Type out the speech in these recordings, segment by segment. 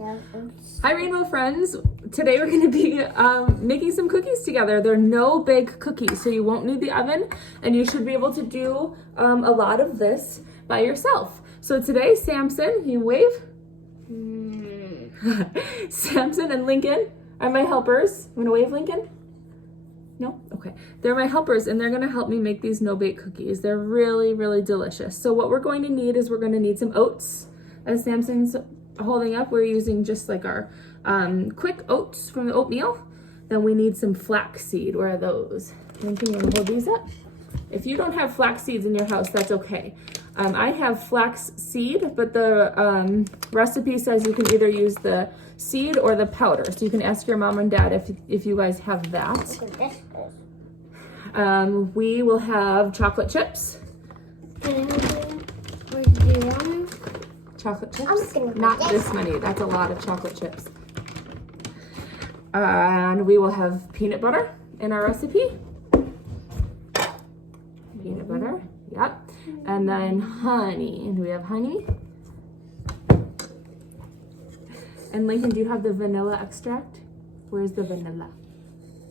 Hi Rainbow friends, today we're going to be making some cookies together. They're no bake cookies, so you won't need the oven and you should be able to do a lot of this by yourself. So today, Samson, can you wave? Samson and Lincoln are my helpers. You want to wave, Lincoln? No? Okay. They're my helpers and they're going to help me make these no bake cookies. They're really, really delicious. So what we're going to need is we're going to need some oats. As Samson's holding up, we're using just like our quick oats from the oatmeal. Then we need some flaxseed. Where are those? Lincoln, you want to hold these up? If you don't have flax seeds in your house, that's okay. I have flax seed, but the recipe says you can either use the seed or the powder. So you can ask your mom and dad if you guys have that. We will have chocolate chips. Chocolate chips? Not this many. That's a lot of chocolate chips. And we will have peanut butter in our recipe. Peanut butter. Yep. And then honey. Do we have honey? And Lincoln, do you have the vanilla extract? Where's the vanilla?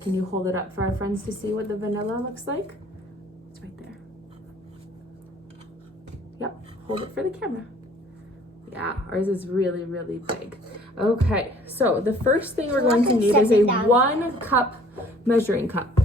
Can you hold it up for our friends to see what the vanilla looks like? It's right there. Yep. Hold it for the camera. Yeah, ours is really, really big. Okay, so the first thing we're going to need is a 1 cup measuring cup.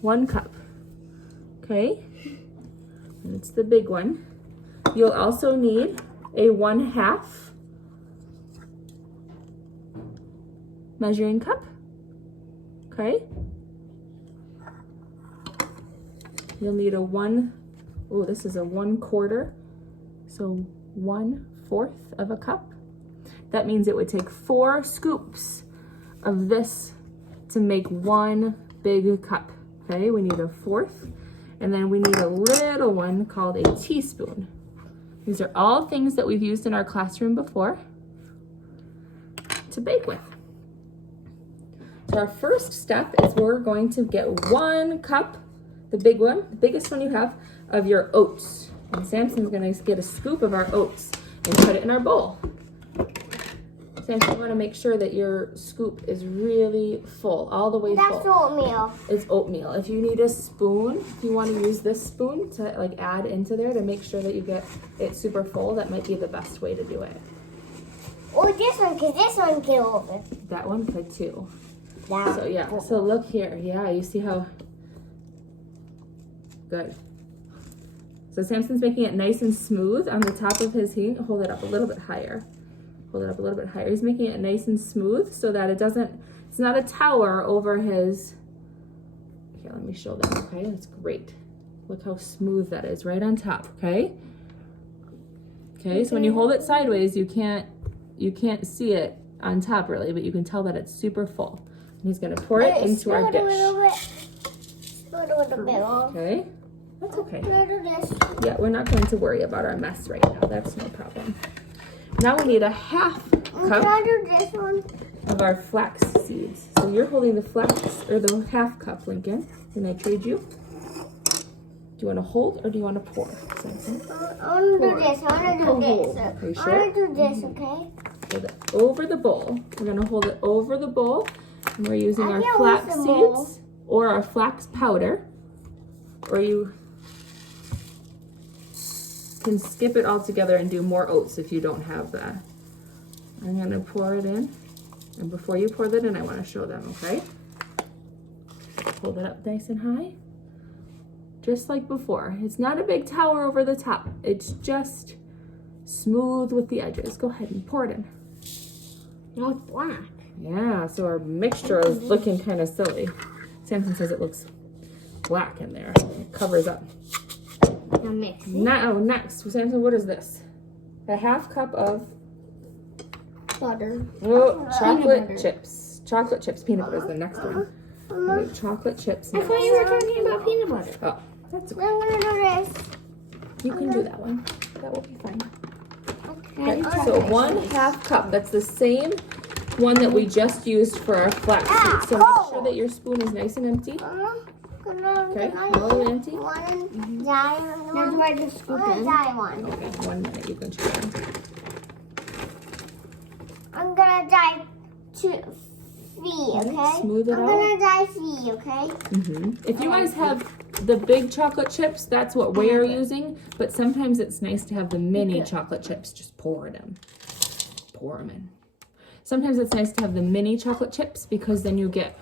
1 cup. Okay, and it's the big one. You'll also need a 1/2 measuring cup. Okay. You'll need a this is a 1/4, so 1/4 of a cup. That means it would take 4 scoops of this to make 1 big cup. Okay, we need a 1/4. And then we need a little one called a teaspoon. These are all things that we've used in our classroom before to bake with. So our first step is we're going to get 1 cup, the big one, the biggest one you have, of your oats. And Samson's gonna get a scoop of our oats and put it in our bowl. Samson, you wanna make sure that your scoop is really full, all the way full. That's oatmeal. It's oatmeal. If you need a spoon, if you wanna use this spoon to like add into there to make sure that you get it super full, that might be the best way to do it. Or this one, because this one can open. That one could too. Yeah. So yeah, so look here. Yeah, you see how good. So Samson's making it nice and smooth on the top of his heat. Hold it up a little bit higher. Hold it up a little bit higher. He's making it nice and smooth so that it's not a tower over his, here, let me show them, okay? That's great. Look how smooth that is right on top, okay? Okay, so when you hold it sideways, you can't see it on top really, but you can tell that it's super full. And he's gonna pour it into our dish. A little bit. Okay, that's okay. This. Yeah, we're not going to worry about our mess right now. That's no problem. Now we need a 1/2 cup do this one. of our flax seeds. So you're holding the the 1/2 cup, Lincoln. Can I trade you? Do you want to hold or do you want to pour? Samson? I want to do this. I want to do this. Are you sure? I want to do this, okay? Hold it over the bowl. We're going to hold it over the bowl. And we're using our can't flax use the bowl. seeds or our flax powder. Or you can skip it all together and do more oats if you don't have that. I'm going to pour it in. And before you pour that in, I want to show them, okay? Hold it up nice and high. Just like before. It's not a big tower over the top. It's just smooth with the edges. Go ahead and pour it in. No, it's black. Yeah, so our mixture is looking kind of silly. Samson says it looks black in there. It covers up. Now mix it. Now, next, Samson, what is this? A 1/2 cup of Butter. chocolate chips. Chocolate chips. Peanut butter is the next one. We need chocolate chips. I thought you were talking about peanut butter. Oh, that's okay. I'm going to do this. You can do that one. That will be fine. Okay. Okay, so 1/2 cup. That's the same one that we just used for our flax seeds. So make sure that your spoon is nice and empty. Okay, all the way empty. One giant one. Now do I just scoop in? One giant one. Okay, 1 minute, you can try. okay? Smooth it I'm out. gonna die fee, okay? If you guys have the big chocolate chips, that's what we're using. But sometimes it's nice to have the mini chocolate chips. Just pour them in. Sometimes it's nice to have the mini chocolate chips because then you get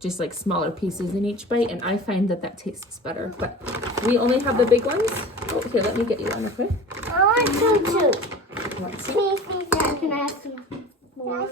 just like smaller pieces in each bite, and I find that tastes better. But we only have the big ones. Oh, here, let me get you one, okay? I want some too. You want some? Can I have some more?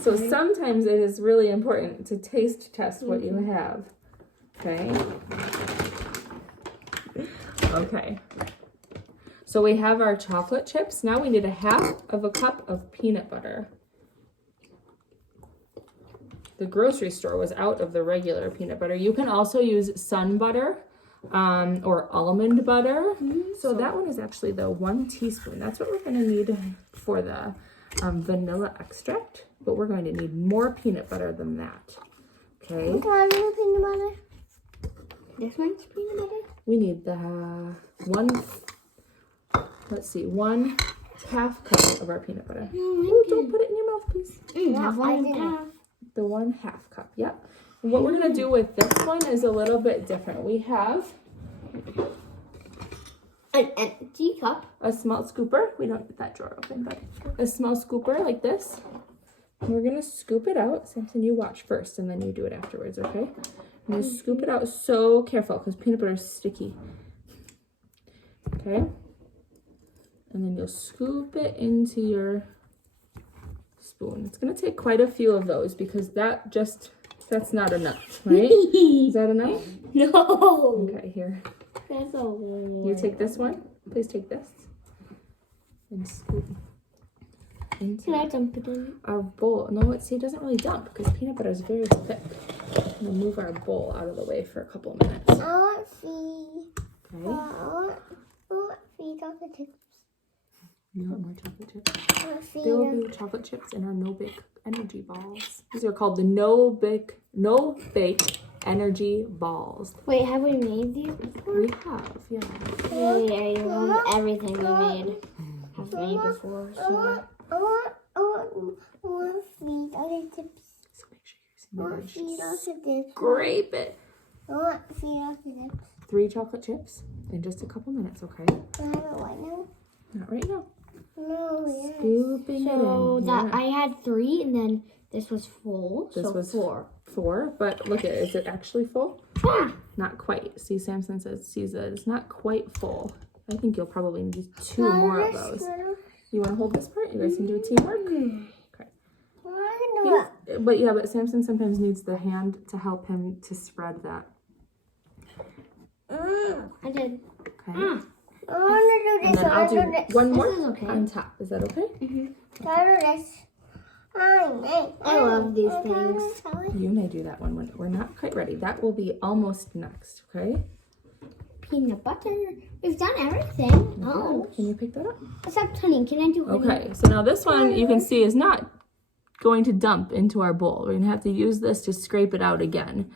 So sometimes it is really important to taste test what you have. Okay. Okay. So we have our chocolate chips. Now we need a half of a cup of peanut butter. The grocery store was out of the regular peanut butter. You can also use sun butter or almond butter. So that one is actually the 1 teaspoon. That's what we're going to need for the vanilla extract. But we're going to need more peanut butter than that. Okay. Can I have peanut butter? This one's peanut butter? We need the 1 half cup of our peanut butter. Ooh, don't put it in your mouth, please. The 1/2 cup, yep. And what we're gonna do with this one is a little bit different. We have an empty cup. A small scooper. We don't get that drawer open, but a small scooper like this. And we're gonna scoop it out. Samson, you watch first and then you do it afterwards, okay? I'm gonna scoop it out so careful because peanut butter is sticky. Okay? And then you'll scoop it into your spoon. It's gonna take quite a few of those because that's not enough, right? Is that enough? No. Okay, here. That's a lot. You take this one. Please take this. And scoop into Can I dump it in? our bowl. No, it doesn't really dump because peanut butter is very thick. We'll move our bowl out of the way for a couple of minutes. I want fee. Okay. I want fee chocolate chips. You want more chocolate chips? I want fee. There will be chocolate chips in our no bake energy balls. These are called the no bake energy balls. Wait, have we made these before? We have, yeah. Yeah, I love everything we made. Have made before. So. I want fee chocolate chips. So make sure I want you're fee using chocolate chips. scrape it. I want fee chocolate chips. 3 chocolate chips in just a couple minutes, okay? Can I have it right now? Not right now. No, yes. Scooping So it in. that Yeah. I had 3 and then this was full. This so was 4. 4, but look at it. Is it actually full? Ah, Not quite. See, Samson sees that it's not quite full. I think you'll probably need 2 more of those. You want to hold this part? You guys can do teamwork? Okay. But Samson sometimes needs the hand to help him to spread that. I did. Okay. I want to do And this. then I'll do one more This is okay. on top. Is that okay? I love these things. You may do that one when we're not quite ready. That will be almost next, okay? Peanut butter. We've done everything. Oh. Can you pick that up? Except honey. Can I do honey? Okay, so now this one you can see is not going to dump into our bowl. We're gonna have to use this to scrape it out again.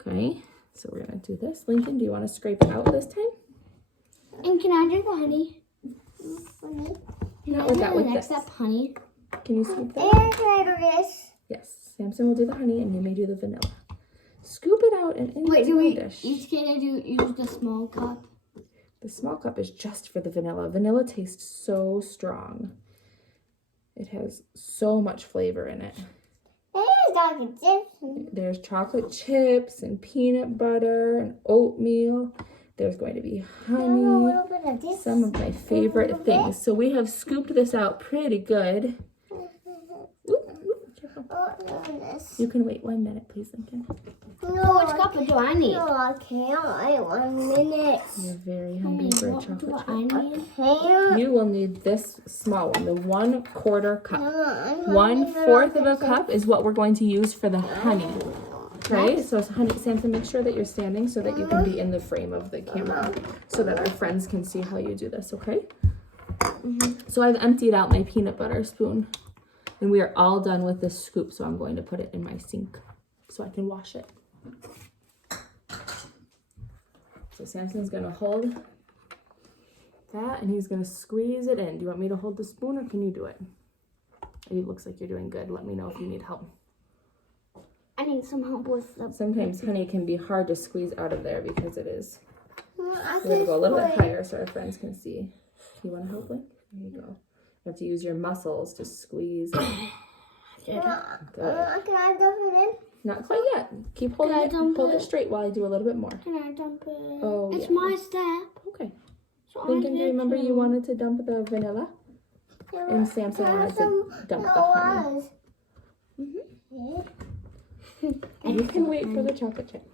Okay, so we're gonna do this. Lincoln, do you want to scrape it out this time? And can I do the honey? Can I do that the with next this. step honey? Can you scoop that? And can I do this? Yes, Samson will do the honey and you may do the vanilla. Scoop it out and into Wait, do the we dish. each can I use the small cup? The small cup is just for the vanilla. Vanilla tastes so strong. It has so much flavor in it. There's chocolate chips and peanut butter and oatmeal. There's going to be honey. Some of my favorite things. So we have scooped this out pretty good. Careful. You can wait 1 minute, please, Lincoln. No, which cup do I need? No, I can't wait 1 minute. You're very hungry for a What chocolate do chip. I need? You will need this small one, the 1/4 cup. 1/4 of a cup is what we're going to use for the honey. Okay, so honey, Samson, make sure that you're standing so that you can be in the frame of the camera so that our friends can see how you do this, okay? So I've emptied out my peanut butter spoon and we are all done with this scoop, so I'm going to put it in my sink so I can wash it. So Samson's gonna hold that and he's gonna squeeze it in. Do you want me to hold the spoon or can you do it? It looks like you're doing good. Let me know if you need help. I need some help with the... Sometimes honey can be hard to squeeze out of there because it is. I We're gonna go a little bit higher so our friends can see. You want to help, Link? There you go. You have to use your muscles to squeeze. Good. Can I dump it in? Not quite yet. Keep holding it. Hold it straight while I do a little bit more. Can I dump it? Oh, it's yeah. my step. Okay. So Lincoln, do you remember you wanted to dump the vanilla? And Samson wanted to dump the honey. You can wait for the chocolate chip.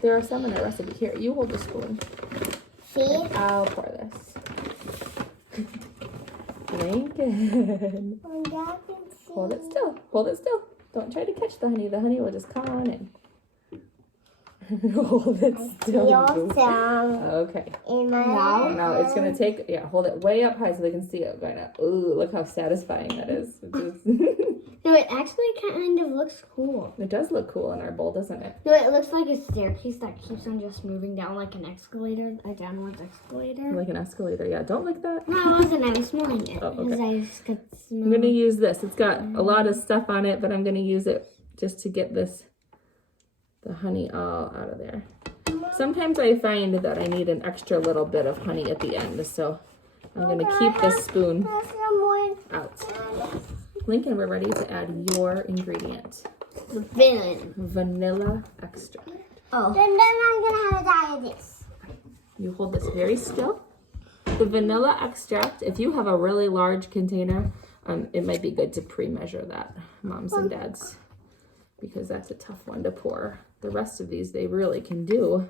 There are some in our recipe. Here, you hold the spoon. See? I'll pour this. Lincoln. Hold it still. Hold it still. Don't try to catch the honey. The honey will just come on in. Hold it still. Okay. Now it's going to take, hold it way up high so they can see it going up. Ooh, look how satisfying that is. No, it actually kind of looks cool. It does look cool in our bowl, doesn't it? No, it looks like a staircase that keeps on just moving down like an escalator, a downwards escalator. Like an escalator, yeah. Don't lick that. No, I wasn't. I was smelling it. Oh, okay. I just could smell. I'm going to use this. It's got a lot of stuff on it, but I'm going to use it just to get the honey all out of there. Sometimes I find that I need an extra little bit of honey at the end, so I'm going to keep this spoon out. Lincoln, we're ready to add your ingredient. Vanilla extract. Oh. Then I'm going to have a diet of this. You hold this very still. The vanilla extract, if you have a really large container, it might be good to pre-measure that, moms and dads, because that's a tough one to pour. The rest of these, they really can do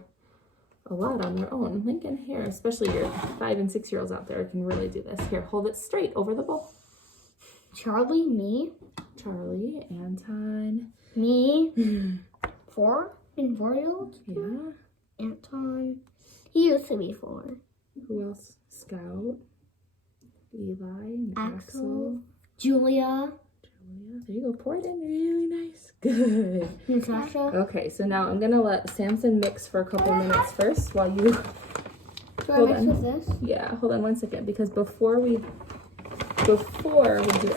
a lot on their own. Lincoln, here, especially your 5 and 6 year olds out there can really do this. Here, hold it straight over the bowl. Charlie, me. Charlie, Anton. Me. 4 and 4 year olds. Yeah. Anton. He used to be 4. Who else? Scout. Eli. And Axel. Julia. There you go. Pour it in really nice. Good. Natasha. Okay, so now I'm gonna let Samson mix for a couple minutes first while you. Do I mix with this? Yeah, hold on 1 second, because before we do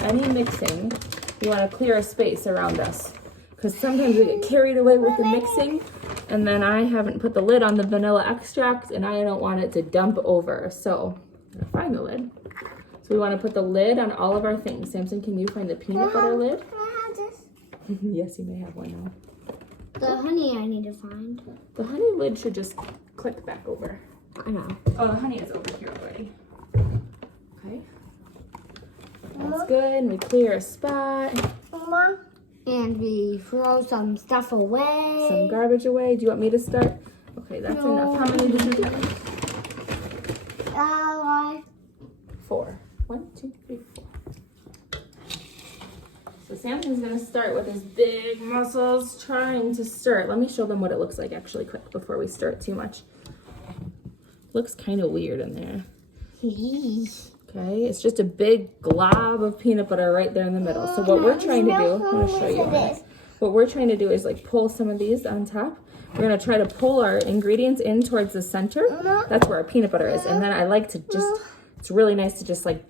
any mixing, you want to clear a space around us, because sometimes we get carried away with the mixing, and then I haven't put the lid on the vanilla extract, and I don't want it to dump over. So I'm gonna find the lid. So we want to put the lid on all of our things. Samson, can you find the peanut butter lid? Can I have this? Yes, you may have one now. The honey I need to find. The honey lid should just click back over. I know. Oh, the honey is over here already. Okay. That's good. And we clear a spot. Mama. And we throw some stuff away. Some garbage away. Do you want me to start? Okay, that's enough. How many did you get? 4. 1, 2, 3, 4. So Samson's gonna start with his big muscles trying to stir it. Let me show them what it looks like actually quick before we stir it too much. Looks kind of weird in there. Okay, it's just a big glob of peanut butter right there in the middle. So what we're trying to do, I'm gonna show you this. What we're trying to do is like pull some of these on top. We're gonna try to pull our ingredients in towards the center. That's where our peanut butter is. And then I like to just, it's really nice to just like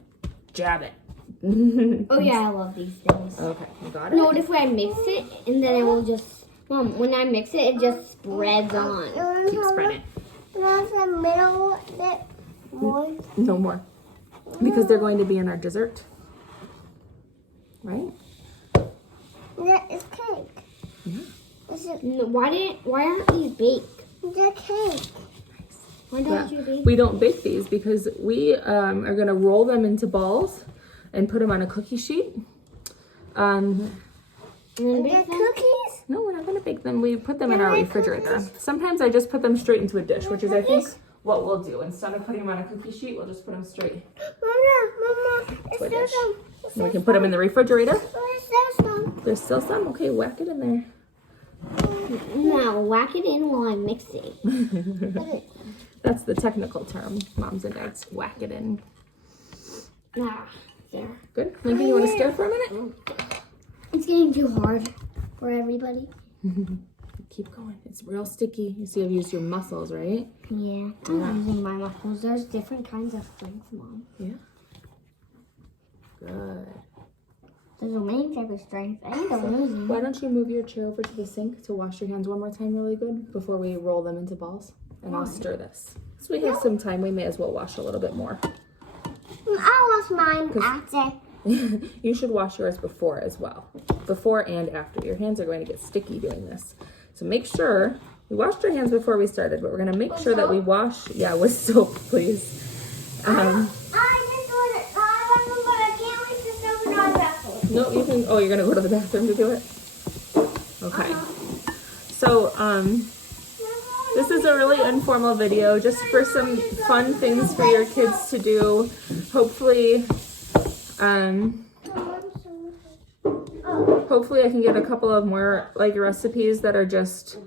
jab it. Oh yeah, I love these things. Okay, you got it? No, what if I mix it and then it will just, Mom, when I mix it, it just spreads on. Keep spreading. There's a middle bit more. No more. Because they're going to be in our dessert. Right? That is cake. Yeah. No, why aren't these baked? The cake. Why don't you bake? We don't bake these because we are going to roll them into balls and put them on a cookie sheet. And bake cookies? No, we're not going to bake them. We put them in our refrigerator. Sometimes I just put them straight into a dish, which is I think what we'll do. Instead of putting them on a cookie sheet, we'll just put them straight Mama, to a dish. And we can put them in the refrigerator. There's still some. There's still some? Okay, whack it in there. Now, whack it in while I'm mixing. That's the technical term, moms and dads. Whack it in. Ah, there. Good. Lincoln, you want to stir for a minute? It's getting too hard for everybody. Keep going. It's real sticky. You see, I've used your muscles, right? Yeah, I'm using my muscles. There's different kinds of strength, Mom. Yeah. Good. There's a main type of strength. I need to lose them. Why don't you move your chair over to the sink to wash your hands one more time really good before we roll them into balls? And I'll stir this. So we have some time. We may as well wash a little bit more. I'll wash mine after. You should wash yours before as well. Before and after. Your hands are going to get sticky doing this. So make sure, we washed our hands before we started, but we're going to make sure that we wash, yeah, with soap, please. No, you can, oh, you're going to go to the bathroom to do it? Okay. So, this is a really informal video just for some fun things for your kids to do. Hopefully, hopefully I can get a couple of more like recipes that are just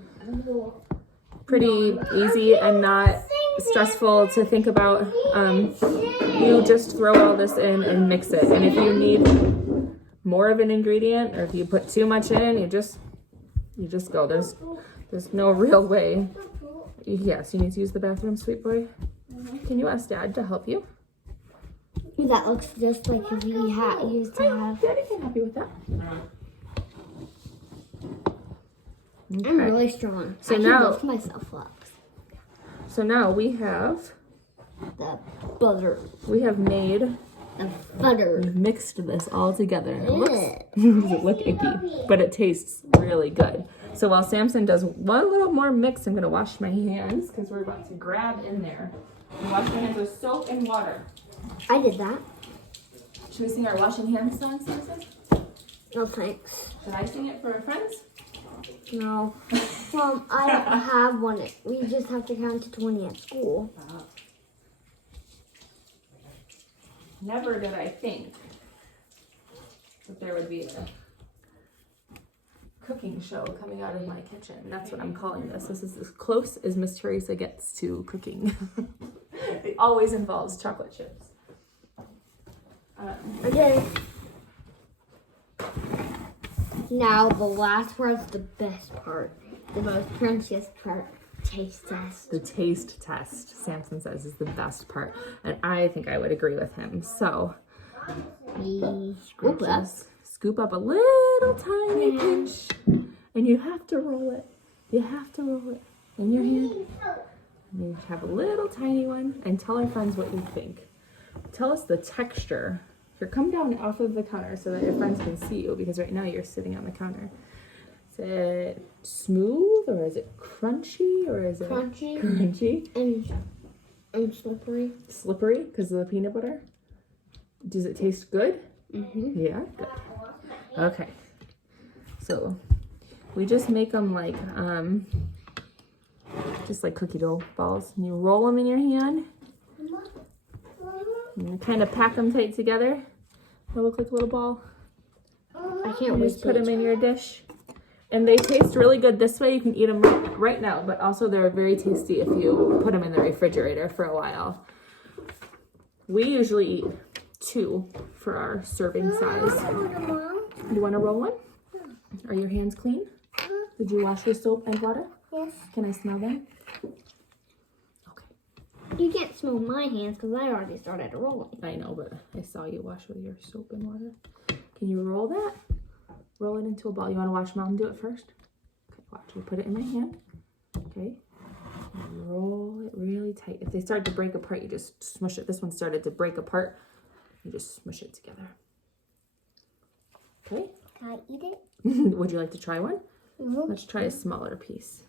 pretty easy and not stressful to think about. You just throw all this in and mix it. And if you need more of an ingredient or if you put too much in, you just go. There's no real way. Yes, you need to use the bathroom, sweet boy. Can you ask Dad to help you? That looks just like we used to have. Daddy can help you with that. Okay. I'm really strong. So I now, can lift myself up. So now we have The butter. we have made The butter. we've mixed this all together. And it looks does it look icky, but it tastes really good. So while Samson does one little more mix, I'm gonna wash my hands because we're about to grab in there. And wash my hands with soap and water. I did that. Should we sing our washing hands song, Samson? No thanks. Should I sing it for our friends? No. Well, I don't have one. We just have to count to 20 at school. Never did I think that there would be a cooking show coming out of my kitchen. That's what I'm calling this. This is as close as Miss Teresa gets to cooking. It always involves chocolate chips. Okay. Now the last part's the best part. The most crunchiest part. Taste test. The taste test, Samson says, is the best part. And I think I would agree with him. So, We scoop up a little tiny pinch. And you have to roll it. You have to roll it in your hand. And you have a little tiny one. And tell our friends what you think. Tell us the texture. Here, come down off of the counter so that your friends can see you. Because right now you're sitting on the counter. Is it smooth or is it crunchy or is it crunchy? And slippery. Slippery because of the peanut butter? Does it taste good? Mm-hmm. Yeah, good. Okay. So we just make them like just like cookie dough balls. And you roll them in your hand. And you kind of pack them tight together. They look like a little ball. I can't You wait just put them in your dish. And they taste really good this way. You can eat them right now, but also they're very tasty if you put them in the refrigerator for a while. We usually eat 2 for our serving size. You want to roll one? Are your hands clean? Did you wash with soap and water? Yes. Can I smell them? Okay. You can't smell my hands because I already started rolling. I know, but I saw you wash with your soap and water. Can you roll that? Roll it into a ball. You want to watch Mom do it first? Okay, watch. You put it in my hand. Okay. And roll it really tight. If they start to break apart, you just smush it. This one started to break apart. You just smush it together. Okay. Can I eat it? Would you like to try one? Mm-hmm. Let's try a smaller piece.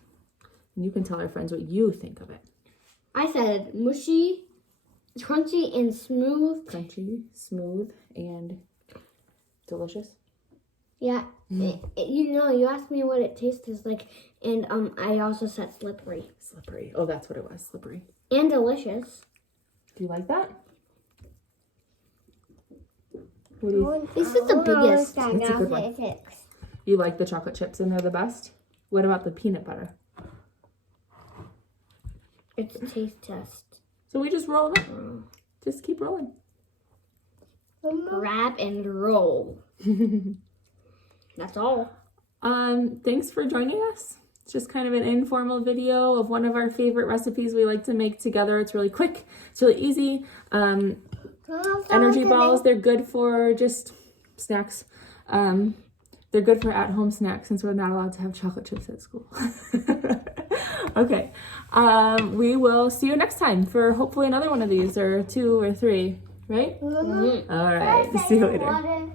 And you can tell our friends what you think of it. I said mushy, crunchy, and smooth. Crunchy, smooth, and delicious. Yeah, you asked me what it tastes like, and I also said slippery. Slippery. Oh, that's what it was. Slippery. And delicious. Do you like that? What do you? This is the biggest. It's a good one. You like the chocolate chips and they're the best? What about the peanut butter? It's a taste test. So we just roll it. Just keep rolling. Grab and roll. That's all. Thanks for joining us. It's just kind of an informal video of one of our favorite recipes we like to make together. It's really quick. It's really easy. Energy balls, they're good for just snacks. They're good for at-home snacks since we're not allowed to have chocolate chips at school. Okay. We will see you next time for hopefully another one of these, or 2 or 3, right? All right. See you later.